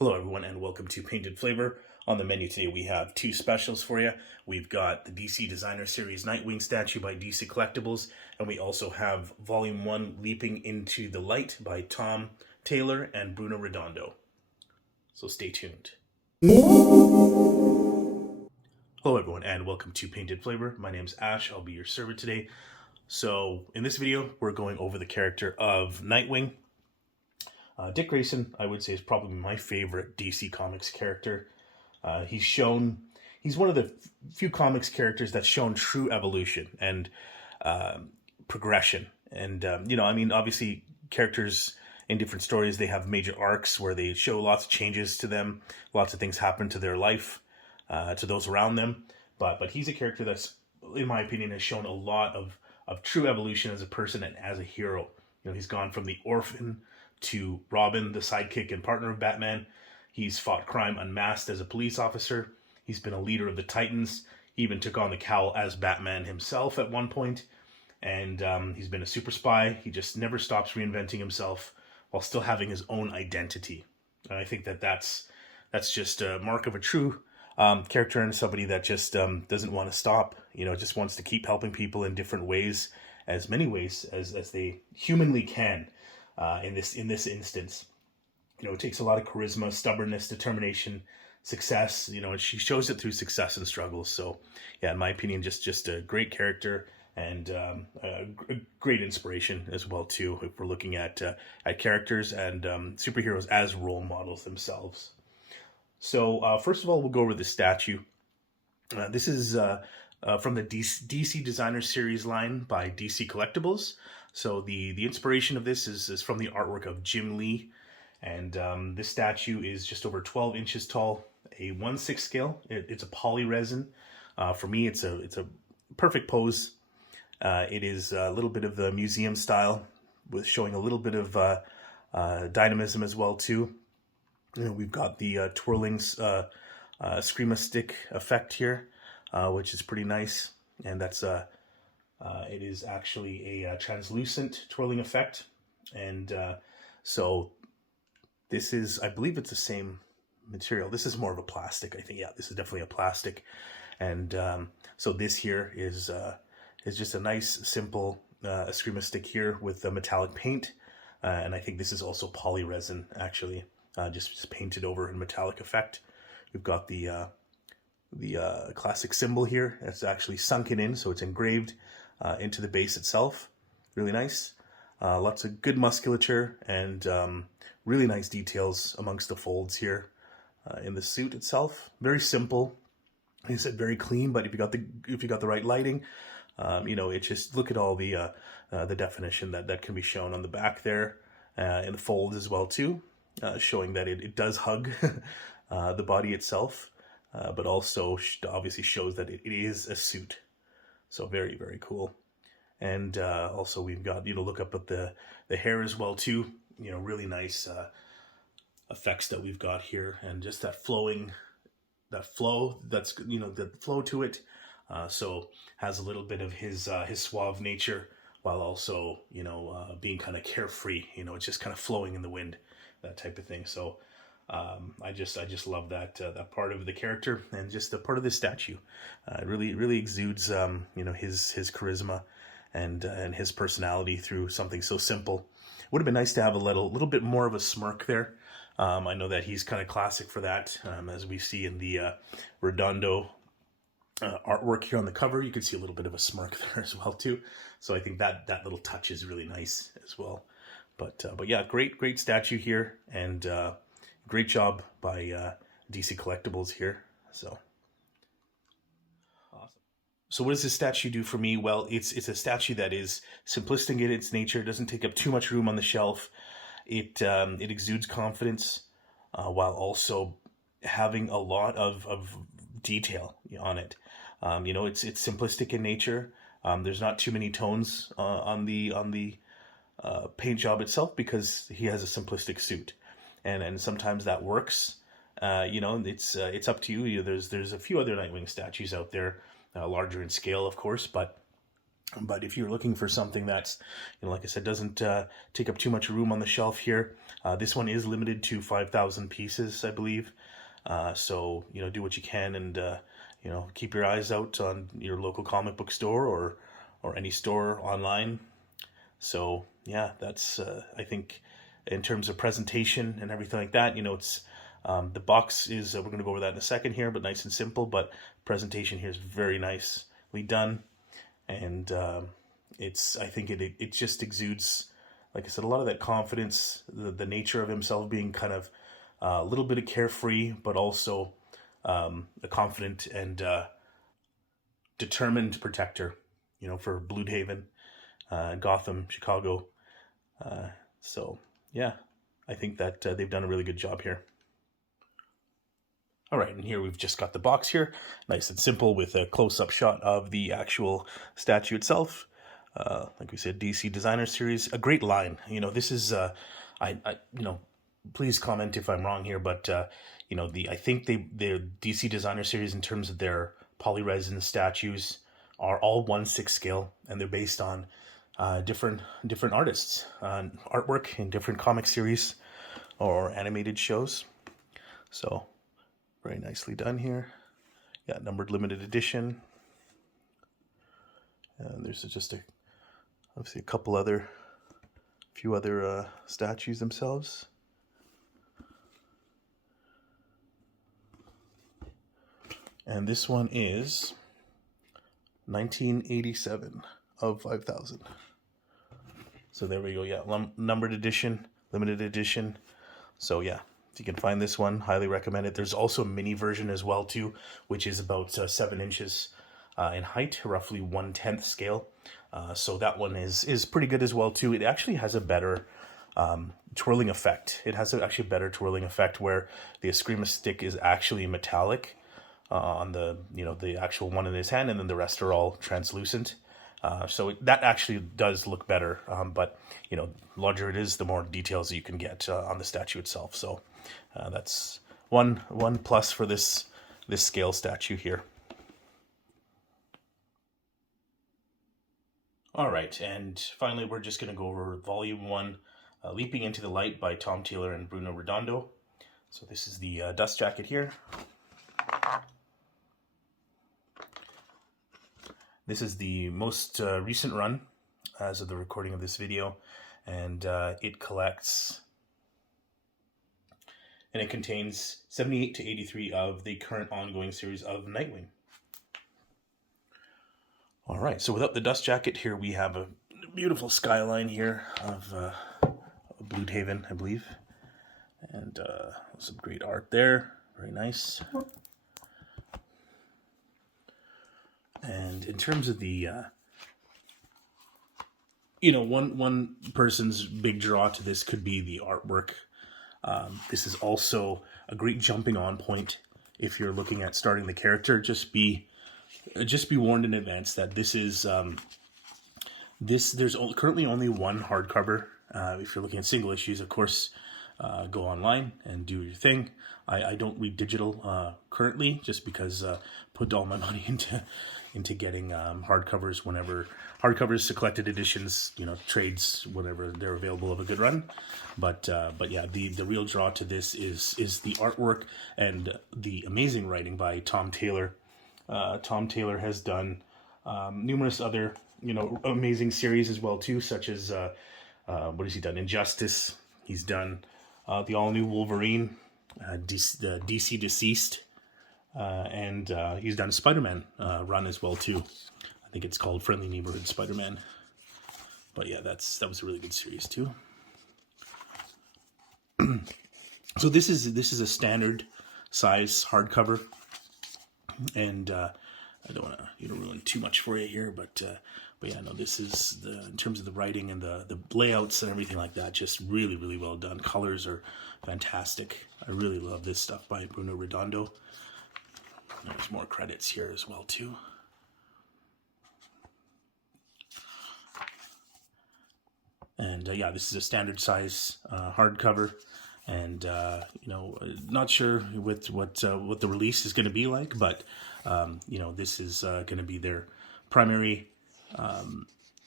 Hello everyone and welcome to Painted Flavor. On the menu today we have two specials for you. We've got the DC Designer Series Nightwing statue by DC Collectibles, and we also have Volume 1 Leaping into the Light by Tom Taylor and Bruno Redondo. So stay tuned. Hello everyone and welcome to Painted Flavor. My name's Ash. I'll be your server today. So in this video we're going over the character of Nightwing. Dick Grayson, I would say, is probably my favorite DC Comics character. He's one of the few comics characters that's shown true evolution and progression. And, obviously, characters in different stories, they have major arcs where they show lots of changes to them, lots of things happen to their life, to those around them. But he's a character that's, in my opinion, has shown a lot of true evolution as a person and as a hero. He's gone from the orphan to Robin, the sidekick and partner of Batman. He's fought crime unmasked as a police officer. He's been a leader of the Titans. He even took on the cowl as Batman himself at one point. And he's been a super spy. He just never stops reinventing himself while still having his own identity. And I think that's just a mark of a true character and somebody that just doesn't want to stop. Just wants to keep helping people in different ways, as many ways as they humanly can. In this instance, it takes a lot of charisma, stubbornness, determination, success. And she shows it through success and struggles. So, yeah, in my opinion, just a great character and a great inspiration as well too. If we're looking at characters and superheroes as role models themselves. So, first of all, we'll go over the statue. This is from the DC Designer Series line by DC Collectibles. So the inspiration of this is from the artwork of Jim Lee, and this statue is just over 12 inches tall, a 1/6 scale. It's a poly resin. For me, it's a perfect pose. It is a little bit of the museum style, with showing a little bit of dynamism as well too. We've got the twirling screama stick effect here, which is pretty nice, and that's it is actually a translucent twirling effect. And so this is, I believe it's the same material. This is more of a plastic, I think. Yeah, this is definitely a plastic. And so this here is just a nice, simple Eskrima stick here with a metallic paint. And I think this is also poly resin, actually, just painted over in metallic effect. We've got the classic symbol here. It's actually sunken in, so it's engraved into the base itself. Really nice. Lots of good musculature and really nice details amongst the folds here in the suit itself. Very simple. Like I said, very clean. But if you got the right lighting, it just, look at all the definition that can be shown on the back there, in the folds as well too, showing that it does hug the body itself, but also obviously shows that it is a suit. So very, very cool. And also we've got, look up at the hair as well too. Really nice effects that we've got here, and just that flow the flow to it. So has a little bit of his suave nature, while also being kind of carefree. It's just kind of flowing in the wind, that type of thing. So I just love that part of the character, and just the part of the statue. It really exudes his charisma and his personality through something so simple. Would have been nice to have a little bit more of a smirk there. I know that he's kind of classic for that, as we see in the Redondo artwork here on the cover. You can see a little bit of a smirk there as well too. So I think that little touch is really nice as well. But yeah, great statue here, and great job by DC Collectibles here. So awesome. So what does this statue do for me? Well, it's a statue that is simplistic in its nature. It doesn't take up too much room on the shelf. It exudes confidence, while also having a lot of detail on it. It's simplistic in nature. There's not too many tones on the paint job itself, because he has a simplistic suit, and sometimes that works. It's up to you. There's a few other Nightwing statues out there, larger in scale, of course, but But if you're looking for something that's, like I said, doesn't take up too much room on the shelf here, this one is limited to 5,000 pieces, I believe. So, do what you can, and, keep your eyes out on your local comic book store or any store online. So, yeah, that's, I think, in terms of presentation and everything like that, it's, the box is, we're going to go over that in a second here, but nice and simple, but presentation here is very nicely done. And I think it just exudes, like I said, a lot of that confidence, the nature of himself being kind of a little bit of carefree, but also a confident and determined protector, for Bloodhaven, Gotham, Chicago. So, yeah, I think that they've done a really good job here. All right, and here we've just got the box here, nice and simple, with a close-up shot of the actual statue itself. Like we said, DC Designer Series, a great line. This is, please comment if I'm wrong here, but I think their DC Designer Series, in terms of their polyresin statues, are all 1/6 scale, and they're based on different artists, artwork in different comic series or animated shows. So, very nicely done here. Yeah, numbered limited edition. There's just obviously a few other statues themselves. And this one is 1987 of 5,000. So there we go. Yeah, numbered edition, limited edition. So yeah, if you can find this one, highly recommend it. There's also a mini version as well too, which is about 7 inches in height, roughly 1/10 scale. So that one is pretty good as well too. It actually has a better twirling effect. It has actually a better twirling effect, where the Eskrima stick is actually metallic on the actual one in his hand, and then the rest are all translucent. So that actually does look better, but larger it is, the more details you can get on the statue itself. So that's one plus for this scale statue here. All right, and finally we're just going to go over Volume 1, Leaping into the Light by Tom Taylor and Bruno Redondo. So this is the dust jacket here. This is the most recent run as of the recording of this video, and it collects, and it contains 78 to 83 of the current ongoing series of Nightwing. All right, so without the dust jacket, here we have a beautiful skyline here of Bloodhaven, I believe, and some great art there, very nice. And in terms of the, one person's big draw to this could be the artwork. This is also a great jumping on point if you're looking at starting the character. Just be warned in advance that this is there's currently only one hardcover. If you're looking at single issues, of course, go online and do your thing. I don't read digital currently, just because put all my money into getting hardcovers whenever hardcovers, collected editions, trades, whenever they're available of a good run. But yeah, the real draw to this is the artwork and the amazing writing by Tom Taylor. Tom Taylor has done numerous other amazing series as well too, such as what has he done? Injustice. He's done the all new Wolverine, DC Deceased. And he's done a Spider-Man run as well too. I think it's called Friendly Neighborhood Spider-Man. But yeah, that was a really good series too. So this is a standard size hardcover, and I don't want to ruin too much for you here, but yeah, no, this is in terms of the writing and the layouts and everything like that, just really, really well done. Colors are fantastic. I really love this stuff by Bruno Redondo. There's more credits here as well too. And yeah, this is a standard size hardcover, and not sure what the release is going to be like, but this is going to be their primary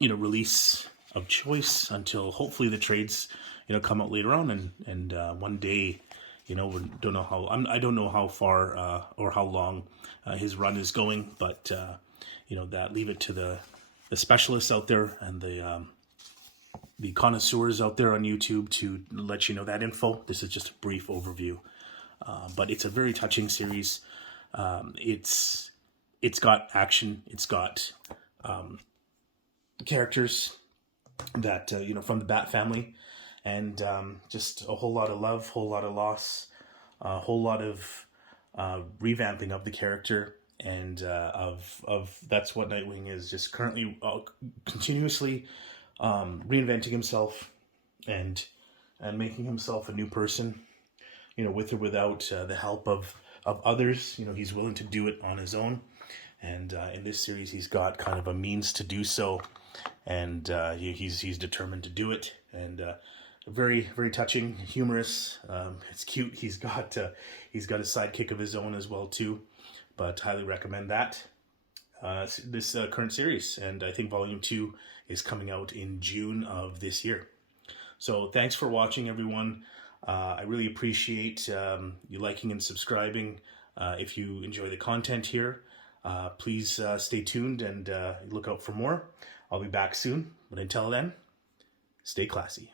release of choice until hopefully the trades, come out later on, and one day, we don't know how. I don't know how far or how long his run is going, but that leave it to the specialists out there and the connoisseurs out there on YouTube to let you know that info. This is just a brief overview, but it's a very touching series. It's got action. It's got characters that from the Bat family, and just a whole lot of love, whole lot of loss, a whole lot of revamping of the character, and of that's what Nightwing is, just currently continuously reinventing himself and making himself a new person, with or without the help of others. He's willing to do it on his own, and in this series he's got kind of a means to do so, and he's determined to do it, and very, very touching, humorous. It's cute. He's got a sidekick of his own as well too, but highly recommend that. This current series, and I think Volume 2 is coming out in June of this year. So thanks for watching, everyone. I really appreciate you liking and subscribing. If you enjoy the content here, please stay tuned and look out for more. I'll be back soon, but until then, stay classy.